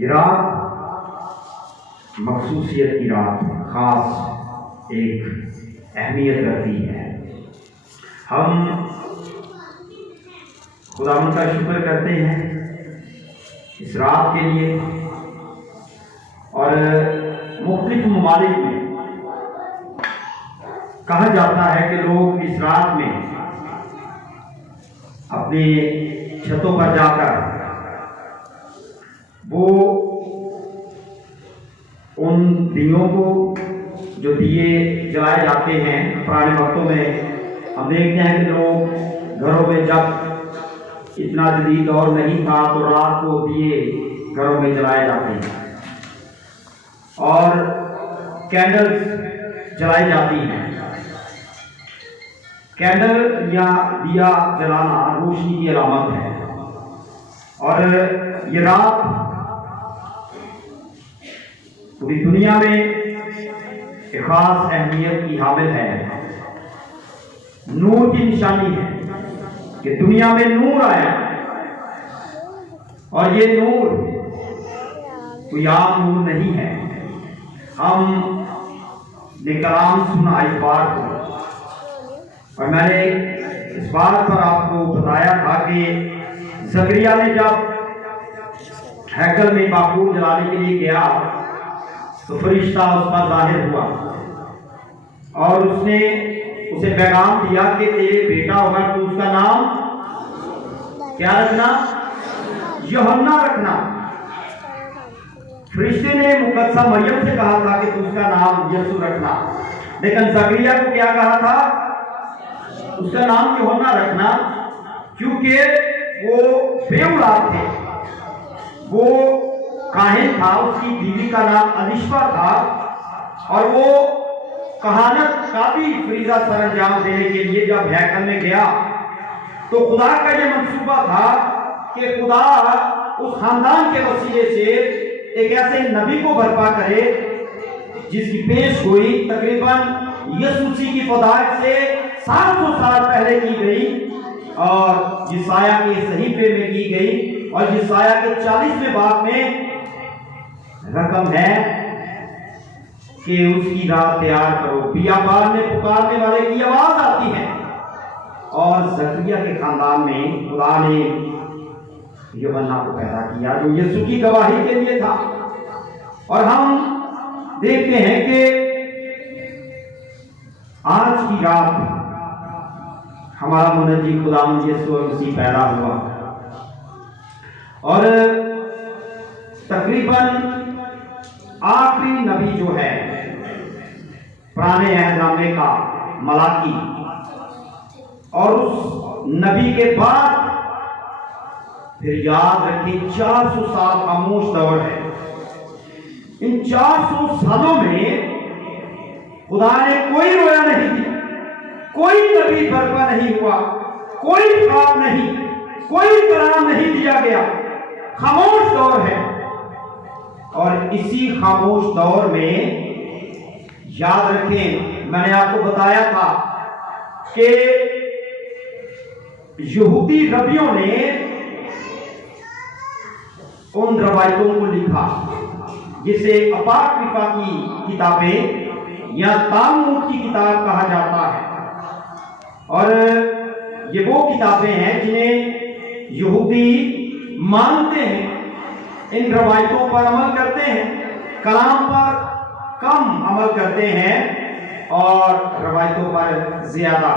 ये रात मखसूसियत की रात, ख़ास एक अहमियत रखती है। हम खुदावंद का शुक्र करते हैं इस रात के लिए। और मुख्तलिफ ममालिक में कहा जाता है कि लोग इस रात में अपनी छतों पर जाकर वो उन दियों को, जो दिए जलाए जाते हैं पुराने वक्तों में, हम देखते हैं कि लोग घरों में, जब इतना जदीद दौर नहीं था तो रात को दिए घरों में जलाए जाते हैं और कैंडल्स जलाई जाती हैं। कैंडल या दिया जलाना रोशनी की अलामत है। और ये रात पूरी दुनिया में एक खास अहमियत की हामिल है। नूर की निशानी है कि दुनिया में नूर आया, और ये नूर कोई आम नूर नहीं है। हमने कलाम सुना इस बार को, और मैंने इस बात पर आपको बताया था कि ज़करिया ने जब हैकल में बाखूर जलाने के लिए गया तो फरिश्ता उस पर ज़ाहिर हुआ और उसने उसे पैगाम दिया कि तेरे बेटा होगा, तो उसका नाम क्या रखना? यूहन्ना रखना। फरिश्ते ने मुकद्दसा मरियम से कहा था कि तू उसका नाम यीशु रखना, लेकिन ज़करिया को क्या कहा था? उसका नाम यूहन्ना रखना, क्योंकि वो बेऔलाद थे। वो काहिन था, उसकी बीवी का नाम अलिशबा था, और वो कहानत का भी फरीज़ा सरअंजाम देने के लिए जब हैकल में गया तो खुदा का ये मंसूबा था कि खुदा उस खानदान के वसीले से एक ऐसे नबी को बर्पा करे जिसकी पेश हुई तकरीबन यीशु मसीह की पैदाइश से 700 साल पहले की गई, और यशायाह के सहीफे में की गई, और यशायाह के 40वें बाब में रकम है कि उसकी राह तैयार करो, बियाबान में पुकारने वाले की आवाज आती है। और ज़करिया के खानदान में खुदा ने यूहन्ना को पैदा किया जो यीशु की गवाही के लिए था। और हम देखते हैं कि आज की रात हमारा मुनज्जी खुदावंद यीशु मसीह पैदा हुआ, और तकरीबन आखिरी नबी जो है पुराने अहदनामे का, मलाकी, और उस नबी के बाद फिर याद रखिए 400 साल खामोश दौर है। इन 400 सालों में खुदा ने कोई रोया नहीं दिया, कोई नबी बर्पा नहीं हुआ, कोई ख्वाब नहीं, कोई कलाम नहीं दिया गया। खामोश दौर है। और इसी खामोश दौर में याद रखें, मैंने आपको बताया था कि यहूदी रबियों ने उन रवायतों को लिखा जिसे अपाक्रिफा की किताबें या तालमुद की किताब कहा जाता है। और ये वो किताबें हैं जिन्हें यहूदी मानते हैं, इन रवायतों पर अमल करते हैं, कलाम पर कम अमल करते हैं और रवायतों पर ज्यादा।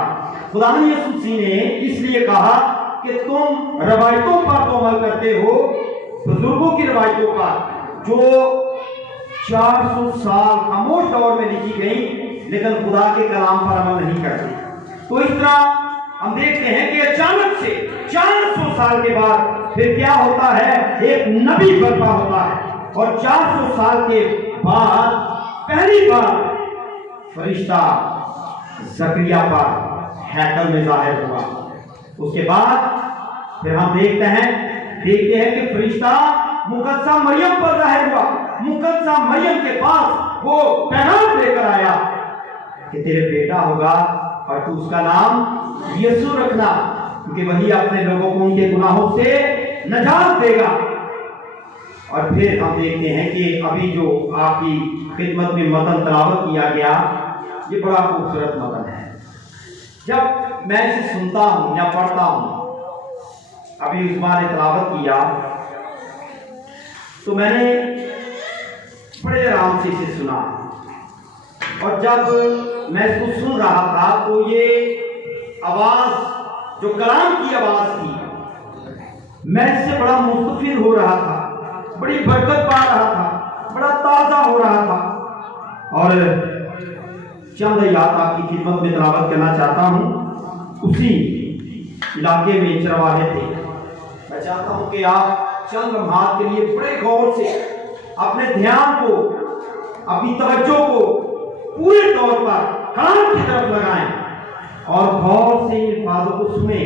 खुदावंद यीशु मसीह ने इसलिए कहा कि तुम रवायतों पर तो अमल करते हो, बुजुर्गों की रवायतों पर जो 400 साल खामोश दौर में लिखी गई, लेकिन खुदा के कलाम पर अमल नहीं करते। तो इस तरह हम देखते हैं कि अचानक से 400 साल के बाद फिर क्या होता है? एक नबी बर्पा होता है, और 400 साल के बाद पहली बार फरिश्ता ज़करिया पर हैकल में जाहिर हुआ। उसके बाद फिर हम देखते हैं कि फरिश्ता मुकद्दसा मरियम पर जाहिर हुआ। मुकद्दसा मरियम के पास वो पैगाम लेकर आया कि तेरे बेटा होगा और तू उसका नाम यीशु रखना, क्योंकि वही अपने लोगों को उनके गुनाहों से नजात देगा। और फिर हम देखते हैं कि अभी जो आपकी खिदमत में मतन तलावत किया गया, ये बड़ा खूबसूरत मतन है। जब मैं इसे सुनता हूँ या पढ़ता हूँ, अभी उस्मान ने तलावत किया तो मैंने बड़े आराम से इसे सुना, और जब मैं इसको सुन रहा था तो ये आवाज जो कलाम की आवाज थी, मैं इससे बड़ा मुस्तफिर हो रहा था, बड़ी बरकत पा रहा था, बड़ा ताजा हो रहा था। और चंद आयत आपकी खिदमत में तिलावत करना चाहता हूँ। उसी इलाके में चरवाहे थे। मैं चाहता हूँ कि आप चंद लम्हात के लिए बड़े गौर से अपने ध्यान को, अपनी तवज्जो को पूरे तौर पर कलाम की तरफ लगाएं और गौर से इन अल्फाजों को सुने।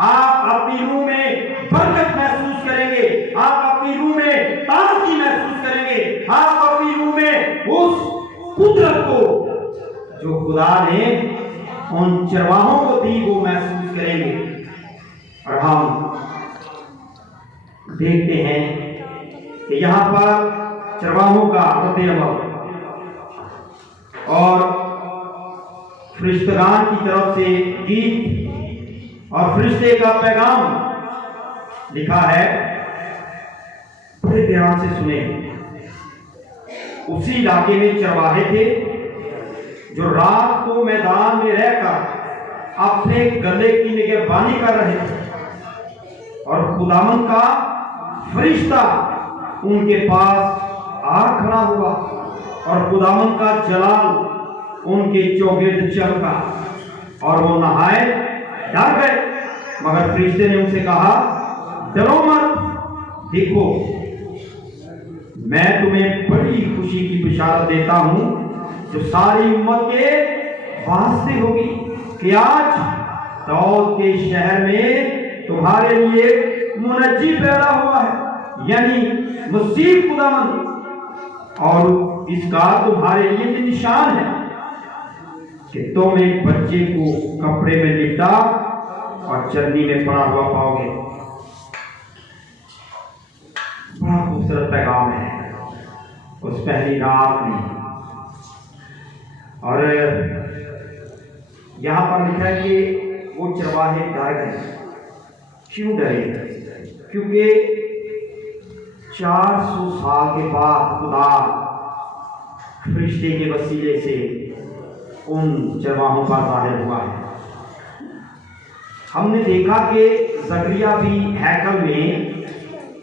आप अपनी रूह में बरकत महसूस करेंगे, आप अपनी रूह में ताजगी महसूस करेंगे, आप अपनी रूह में उस कुदरत को जो खुदा ने उन चरवाहों को दी वो महसूस करेंगे। और हम देखते हैं कि यहाँ पर चरवाहों का रद्द-ए-अमल और फरिश्तेगान की तरफ से गीत और फरिश्ते का पैगाम लिखा है। बड़े ध्यान से सुने। उसी इलाके में चरवाहे थे जो रात को मैदान में रहकर अपने गले की निगहबानी कर रहे थे, और खुदावंद का फरिश्ता उनके पास आ खड़ा हुआ, और खुदावंद का जलाल उनके चौगिर्द चमका, और वो नहाए डर गए। मगर फरिश्ते ने उनसे कहा, डरो मत, देखो मैं तुम्हें बड़ी खुशी की बिशारत देता हूं जो सारी उम्मत के वास्ते होगी कि आज दाऊद के शहर में तुम्हारे लिए मुनज्जी पैदा हुआ है, यानी मसीह खुदावंद, और इसका तुम्हारे लिए भी निशान है कि तुम एक बच्चे को कपड़े में लिपटा और चरनी में पड़ा हुआ पाओगे। बड़ा खूबसूरत पैगाम है उस पहली रात में। और यहां पर लिखा है कि वो चरवाहे डर गए। क्यों डरे? क्योंकि 400 साल के बाद खुदा फरिश्ते के वसीले से उन चरवाहों का जाहिर हुआ है। हमने देखा कि जकरिया भी हैकल में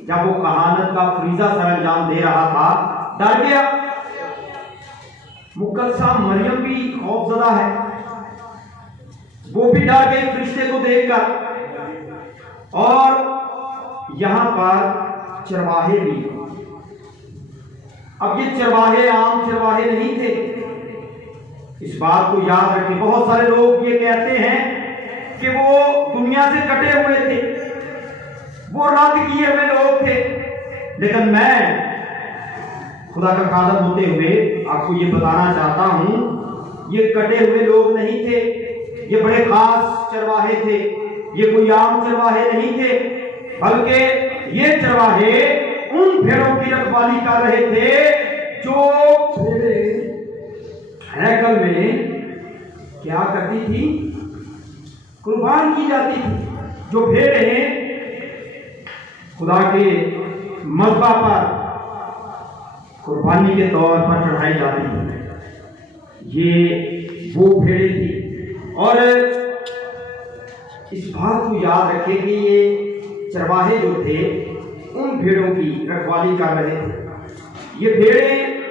जब वो कहानत का फरीजा सरंजाम दे रहा था डर गया। मुकद्दसा मरियम भी खौफजदा है, वो भी डर गई फरिश्ते को देखकर। और यहां पर चरवाहे भी, अब ये चरवाहे आम चरवाहे नहीं थे, इस बात को याद रखें। बहुत सारे लोग ये कहते हैं कि वो दुनिया से कटे हुए थे, वो रद्द किए हुए लोग थे, लेकिन मैं खुदा का खादम होते हुए आपको ये बताना चाहता हूं, ये कटे हुए लोग नहीं थे, ये बड़े खास चरवाहे थे, ये कोई आम चरवाहे नहीं थे, बल्कि ये चरवाहे उन भेड़ों की रखवाली कर रहे थे जो हैकल में क्या करती थी, कुर्बान की जाती थी। जो भेड़ें खुदा के मज़बा पर कुर्बानी के तौर पर चढ़ाई जाती थी, ये वो भेड़ें थी। और इस बात को याद रखें कि ये चरवाहे जो थे उन भेड़ों की रखवाली कर रहे थे। ये भेड़ें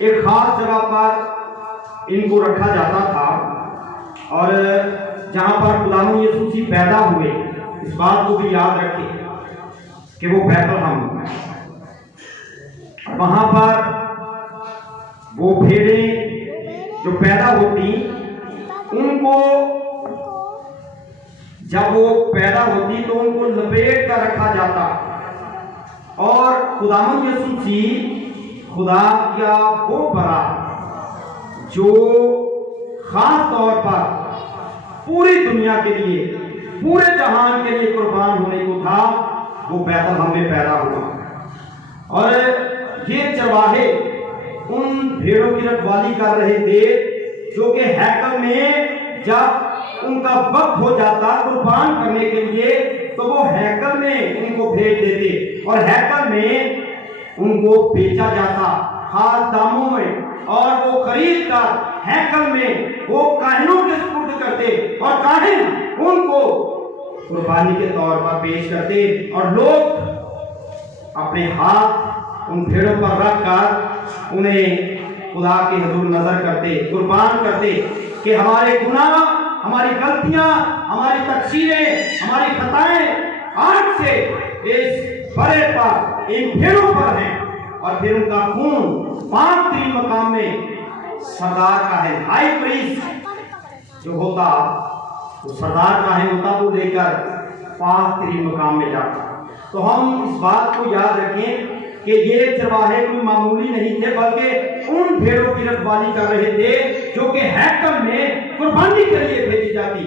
एक खास जगह पर इनको रखा जाता था, और जहां पर खुदावंद यीशु मसीह पैदा हुए, इस बात को भी याद रखें कि वो बैतलहम, वहां पर वो भेड़ें जो पैदा होती, उनको जब वो पैदा होती तो उनको लपेट कर रखा जाता, और खुदावंद यीशु मसीह खुदा का वो बरा जो खास तौर पर पूरी दुनिया के लिए, पूरे जहान के लिए कुर्बान होने को था, वो बैतलहम में पैदा हुआ। और ये चरवाहे उन भेड़ों की रखवाली कर रहे थे जो कि हैकल में जब उनका वक्त हो जाता कुर्बान करने के लिए तो वो हैकल में उनको भेज देते और हैकल में उनको बेचा जाता खास दामों में, और वो खरीद कर हैकल में वो काहिनों के सुपुर्द करते और काहिन उनको कुर्बानी के तौर पर पेश करते और लोग अपने हाथ उन भेड़ों पर रखकर उन्हें खुदा के हुजूर नजर करते, कुर्बान करते कि हमारे गुनाह, हमारी गलतियां, हमारी तकसीरें, हमारी खताएं आज से इस बड़े पर, इन भेड़ों पर हैं। और फिर उनका खून पाक तीन मकाम में सरदार का है, हाई प्रीस्ट जो होता वो सरदार का है होता, वो लेकर पाक तीन मकाम में जाता। तो हम इस बात को याद रखें कि ये चरवाहे कोई मामूली नहीं थे, बल्कि उन भेड़ों की रखवाली कर रहे थे जो कि हैकल में कुर्बानी के लिए भेजी जाती।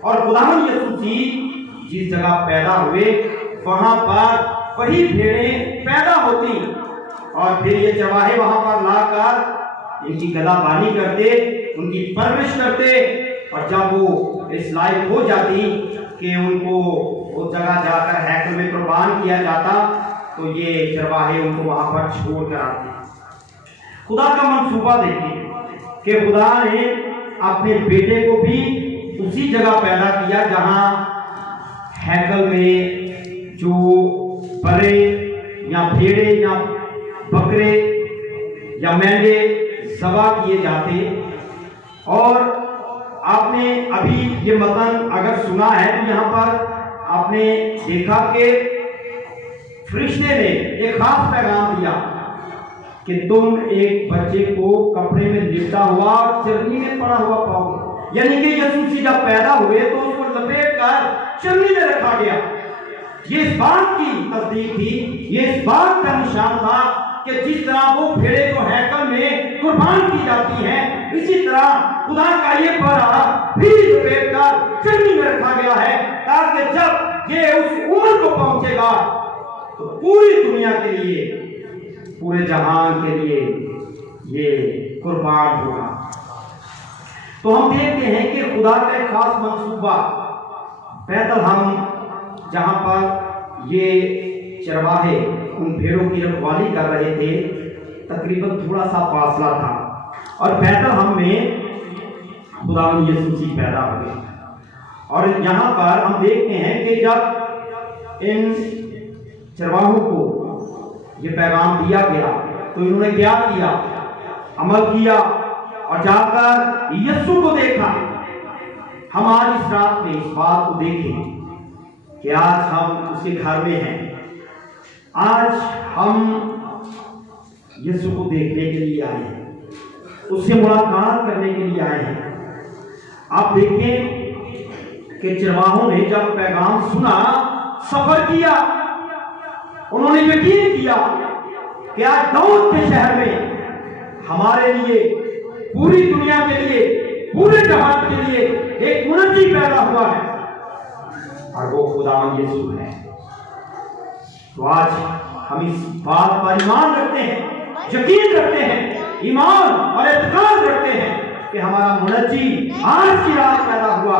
और खुदावंद यीशु मसीह जिस जगह पैदा हुए वहां पर वही भेड़ें पैदा होती और फिर ये चरवाहे वहां पर लाकर इनकी गलाबानी करते, उनकी परवरिश करते और जब वो इस लायक हो जाती कि उनको उस जगह जाकर हैकल में कुर्बान किया जाता तो ये चरवाहे उनको वहां पर छोड़ कर आते। खुदा का मंसूबा देखिए कि खुदा ने अपने बेटे को भी उसी जगह पैदा किया जहां हैकल में जो बड़े या भेड़े या बकरे या मेंढे ज़बह किए जाते। और आपने अभी ये मतन अगर सुना है तो यहाँ पर आपने देखा कि फरिश्ते ने एक खास पैगाम दिया कि तुम एक बच्चे को कपड़े में लिपटा हुआ और चरनी में पड़ा हुआ पाओगे। यानी कि यीशु मसीह जब पैदा हुए तो उसको लपेट कर चरनी में रखा गया। ये इस बात की तस्दीक थी, ये इस बात का निशान था कि जिस तरह वो भेड़ें तो हैकल में कुर्बान की जाती हैं, इसी तरह खुदा का ये बड़ा भी लपेट कर चरनी में रखा गया है ताकि जब ये उस उम्र को पहुंचेगा तो पूरी दुनिया के लिए, पूरे जहान के लिए ये कुर्बान होगा। तो हम देखते हैं कि खुदा का एक खास मंसूबा बैतलहम जहां पर ये चरवाहे उन भेड़ों की रखवाली कर रहे थे, तकरीबन थोड़ा सा फासला था और बैतलहम में खुदावंद यीशु मसीह पैदा हुए। और यहाँ पर हम देखते हैं कि जब इन चरवाहों को ये पैगाम दिया गया तो इन्होंने क्या किया, अमल किया और जाकर यीशु को देखा। हम आज इस रात में इस बात को देखें कि आज हम उसके घर में हैं, आज हम यीशु को देखने के लिए आए हैं, उससे मुलाकात करने के लिए आए हैं। आप देखें कि चरवाहों ने जब पैगाम सुना, सफर किया, उन्होंने यकीन किया कि आज दाऊद के शहर में हमारे लिए, पूरी दुनिया के लिए, पूरे जहान के लिए एक मुनज्जी पैदा हुआ है और वो खुदावंद यीशु है। तो आज हम इस बात पर ईमान रखते हैं, यकीन रखते हैं, ईमान और एतकाद रखते हैं कि हमारा मुनज्जी आज की रात पैदा हुआ।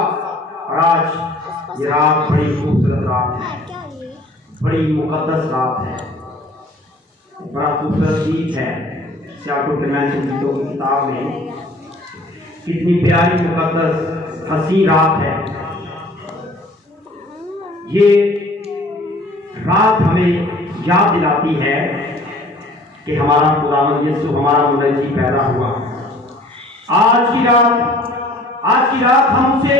और आज ये रात बड़ी खूबसूरत रात है, बड़ी मुकद्दस रात है, बड़ा खूबसूरत गीत है। सियाकुल के मैंने गीतों की किताब में कितनी प्यारी मुकद्दस हसीन रात है। ये रात हमें याद दिलाती है कि हमारा खुदावंद यीशु, हमारा मुनज्जी पैदा हुआ। आज की रात हम उसे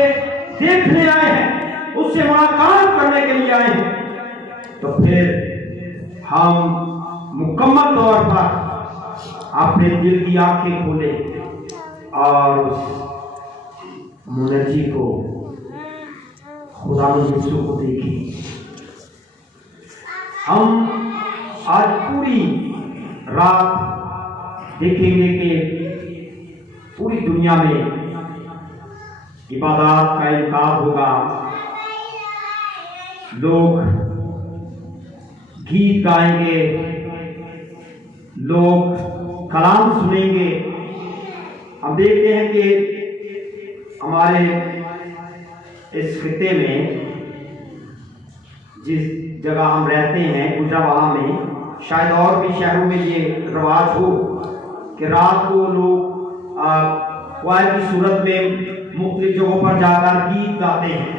देखने आए हैं, उससे मुलाकात करने के लिए आए हैं। तो फिर हम मुकम्मल तौर पर अपने दिल की आंखें खोलें और उस मुनज्जी को, खुदावंद यीशु को देखें। हम आज पूरी रात देखेंगे कि पूरी दुनिया में इबादत का इनकार होगा, लोग गीत गाएंगे, लोग कलाम सुनेंगे। हम देखते हैं कि हमारे इस खित्ते में जिस जगह हम रहते हैं गुजरावाला में, शायद और भी शहरों में ये रिवाज हो कि रात को लोग क्वायर की सूरत में मुख्तलिफ जगहों पर जाकर गीत गाते हैं।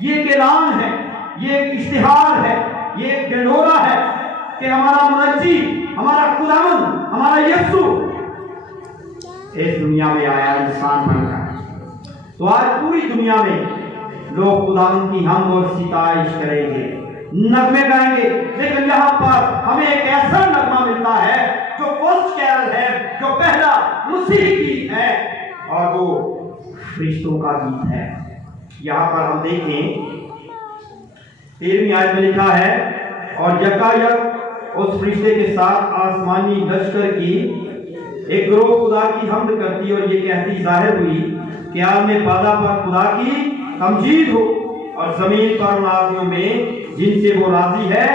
ये एक ऐलान है, ये एक इश्तिहार है, ये एक ढिंढोरा है कि हमारा मुनज्जी, हमारा खुदावंद, हमारा यीशु इस दुनिया में आया इंसान बनकर। तो आज पूरी दुनिया में लोग खुदावंद की हम और सिताइश करेंगे, नगमे गाएंगे। लेकिन यहाँ पर हमें एक ऐसा नगमा मिलता है जो फर्स्ट कैरल है, जो पहला मसीह गीत है, और वो फरिश्तों का गीत है। यहाँ पर हम देखें 13वीं आयत में लिखा है, और यकायक उस फरिश्ते के साथ आसमानी लश्कर की एक ग्रोह खुदा की हम्द करती और ये कहती जाहिर हुई कि आलमे बाला पर खुदा की तमजीद हो और जमीन पर उन आदमियों में जिनसे वो राजी है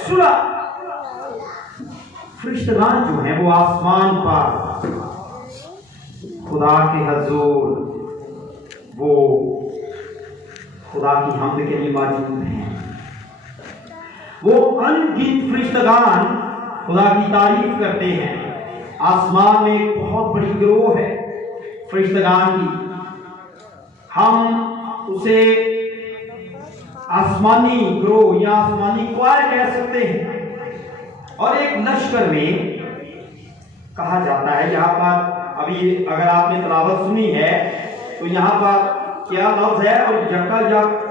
सुलह। फरिश्तेगान जो है वो आसमान पर खुदा के हजूर वो खुदा की हम्द के लिए मौजूद हैं। वो अनगिनत फरिश्तेगान खुदा की तारीफ करते हैं। आसमान में एक बहुत बड़ी गिरोह है फरिश्तेगान की, हम उसे आसमानी गिरोह या आसमानी क्वायर कह सकते हैं। और एक लश्कर में कहा जाता है, यहाँ पर अभी अगर आपने तिलावत सुनी है तो यहाँ पर क्या लफ्ज है, और यकायक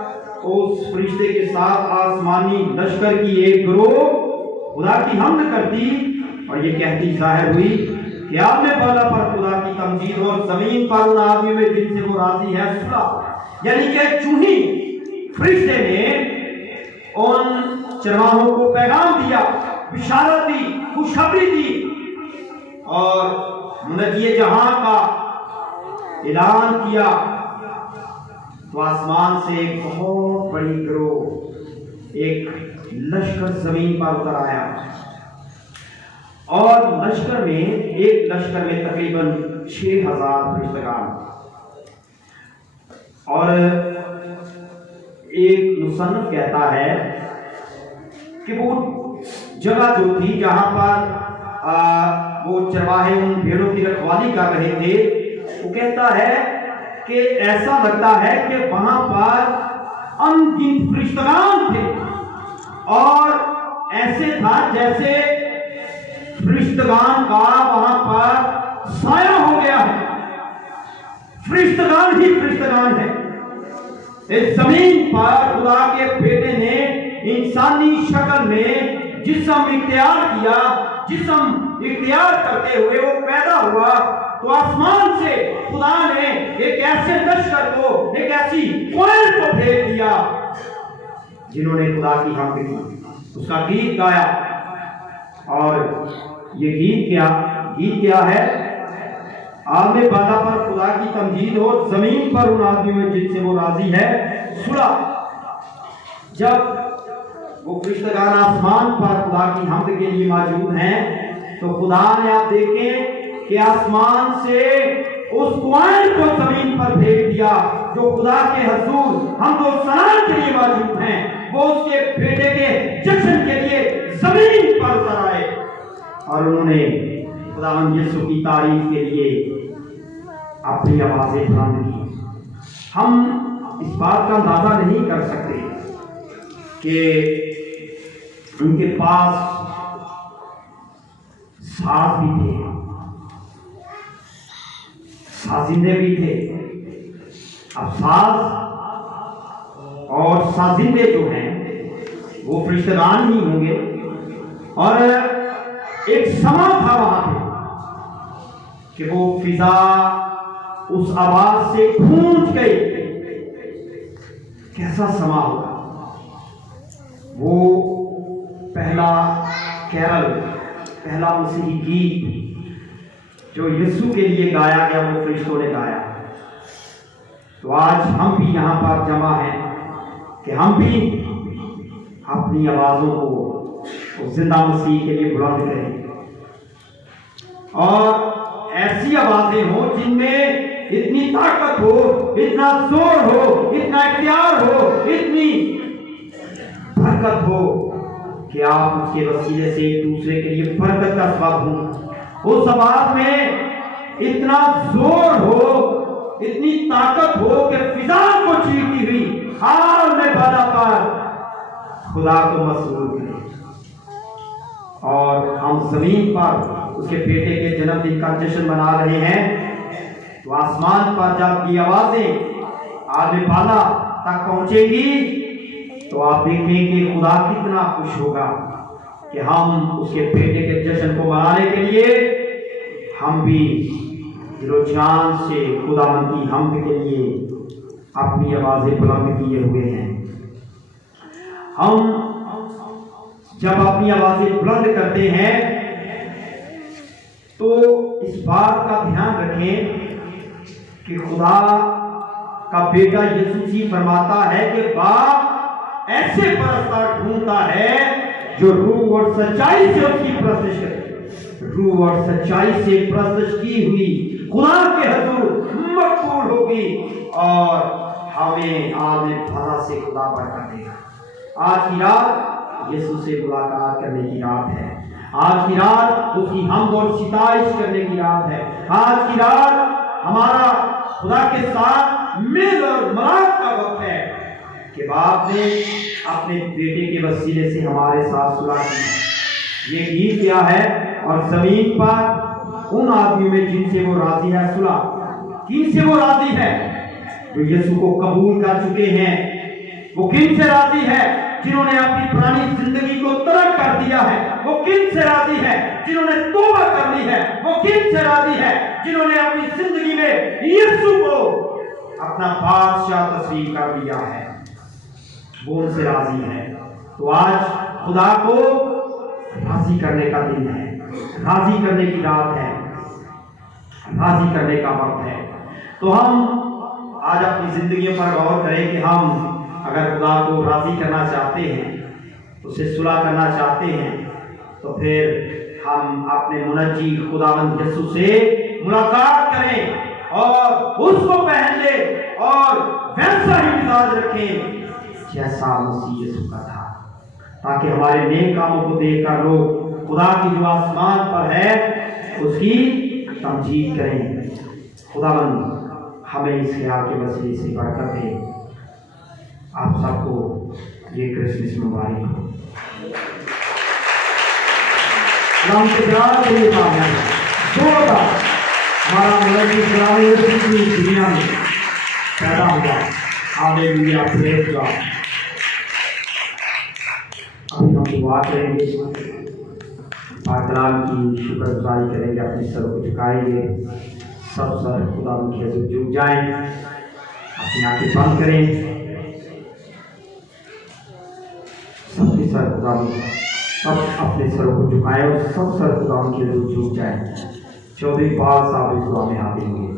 उस फरिश्ते के साथ आसमानी लश्कर की एक गिरोह खुदा की हम्द करती और ये कहती जाहिर हुई कि आपने बाला पर खुदा की तमजीद और जमीन पर उन आदमियों में जिनसे वो राजी है सुलह। यानी कि चूही फरिश्ते ने उन चरवाहों को पैगाम दिया, बिशारत दी, खुशखबरी दी और मुनज्जी जहां का ऐलान किया। तो आसमान से एक बहुत बड़ी गिरोह, एक लश्कर जमीन पर उतर आया और लश्कर में एक लश्कर में तकरीबन 6000 फरिश्तेगान। और एक मुसन्निफ कहता है कि वो जगह जो थी जहां पर वो चरवाहे उन भेड़ों की रखवाली कर रहे थे, वो कहता है कि ऐसा लगता है कि वहां पर अनगिनत फरिश्तेगान थे और ऐसे था जैसे फरिश्तेगान का वहां पर साया हो गया है। फरिश्तेगान ही फरिश्तेगान है। इस जमीन पर खुदा के बेटे ने इंसानी शक्ल में जिस्म इख्तियार किया, जिस्म इख्तियार करते हुए वो पैदा हुआ। तो आसमान से खुदा ने एक ऐसे लश्कर को, एक ऐसी क्वायर को भेज दिया जिन्होंने खुदा की हम्द की, उसका गीत गाया। और ये गीत क्या है? आलमे बाला पर खुदा की तमजीद हो, जमीन पर उन आदमियों में जिनसे वो राजी है सुलह। जब वो फरिश्तेगान आसमान पर खुदा की हम्द के लिए मौजूद हैं, तो खुदा ने, आप देखें कि आसमान से उस क्वायर को जमीन पर भेज दिया जो खुदा के हजूर हम तो सलाम के लिए मौजूद हैं। वो उसके बेटे के जश्न के लिए जमीन पर उतर आए और उन्होंने खुदावंद यीशु की तारीफ के लिए अपनी आवाजें बुलंद की। हम इस बात का अंदाजा नहीं कर सकते कि उनके पास साथ भी थे, साजिंदे भी थे। अब साज और साजिंदे जो हैं वो फरिश्तेगान ही होंगे। और एक समा था वहां पे कि वो फिजा उस आवाज से गूंज गई। कैसा समा होगा? वो पहला कैरल, पहला मसीही गीत जो यीशु के लिए गाया गया, वो फरिश्तों ने गाया। तो आज हम भी यहाँ पर जमा हैं कि हम भी अपनी आवाज़ों को उस जिंदा मसीह के लिए बुलंद करें। और ऐसी आवाजें हो जिनमें इतनी ताकत हो, इतना जोर हो, इतना इख्तियार हो, इतनी बरकत हो कि आप उसके वसीले से एक दूसरे के लिए बरकत का सबब हो। उस आवाज में इतना जोर हो, इतनी ताकत हो कि फिजा को चीरती हुई हाल में बाला पर खुदा को मसरूर करें। और हम जमीन पर उसके बेटे के जन्मदिन का जश्न मना रहे हैं, तो आसमान पर जब ये आवाजें आदमी बाला तक पहुंचेगी तो आप देखेंगे खुदा कितना खुश होगा कि हम उसके बेटे के जश्न को मनाने के लिए हम भी दिलो जान से खुदावंद की हमद के लिए अपनी आवाजें बुलंद किए हुए हैं। हम जब अपनी आवाजें बुलंद करते हैं तो इस बात का ध्यान रखें कि खुदा का बेटा यीशु जी फरमाता है कि बाप ऐसे परस्तार ढूंढता है जो रूह और सच्चाई से उसकी परस्तिश करे। रूह और सच्चाई से परस्तिश की हुई खुदा के हुजूर मकबूल होगी और हमें आदमी भला से खुदा बरकत देगा। आज की रात यीशु से मुलाकात करने की रात है। आज की रात उसकी हमद और सिताइश करने की रात है। आज की रात हमारा खुदा के साथ मेल और मलाक का वक्त है कि बाप ने अपने बेटे के वसीले से हमारे साथ सुलह की। ये गीत क्या है? और जमीन पर उन आदमियों में जिनसे वो राजी है सुलह। किन से वो राजी है? जो यीशु को कबूल कर चुके हैं। वो किन से राजी है? जिन्होंने अपनी पुरानी जिंदगी को तर्क कर दिया है। वो किन से राजी है? जिन्होंने तौबा कर ली है। वो किन से राजी है? जिन्होंने अपनी जिंदगी में यीशु को अपना बादशाह तस्लीम कर लिया है। वो उनसे राजी है। तो आज खुदा को राजी करने का दिन है, राजी करने की रात है, राजी करने का वक्त है। तो हम आज अपनी जिंदगी पर गौर करें कि हम अगर खुदा को राजी करना चाहते हैं, उसे सुलह करना चाहते हैं, तो फिर हम अपने मुनज्जी खुदावंद यीशु से मुलाकात करें और उसको पहन ले और वैसा ही मिजाज रखें जैसा मसीह यीशु का था, ताकि हमारे नेक कामों को देखकर लोग खुदा की जो आसमान पर है उसकी तमजीद करें। खुदावंद हमें इस ख्याल के वसीले से बरकत दे। आप सबको ये क्रिसमस मुबारक हो। राम के प्यार के लिए हमारा दुनिया में पैदा हुआ। Hallelujah, praise God. अभी हम दुआ करेंगे, पाकलाम की शुक्रगुजारी करेंगे, अपने सर को झुकाएंगे। सब सर खुदा के हुजूर झुक जाएं, अपनी आंखें बंद करें। सबके सर खुदा सब अपने सर को झुकाएं और सब सर खुदा के हुजूर झुक जाएं। चौधरी पाल साहब इस दुआ में हाजिर होंगे।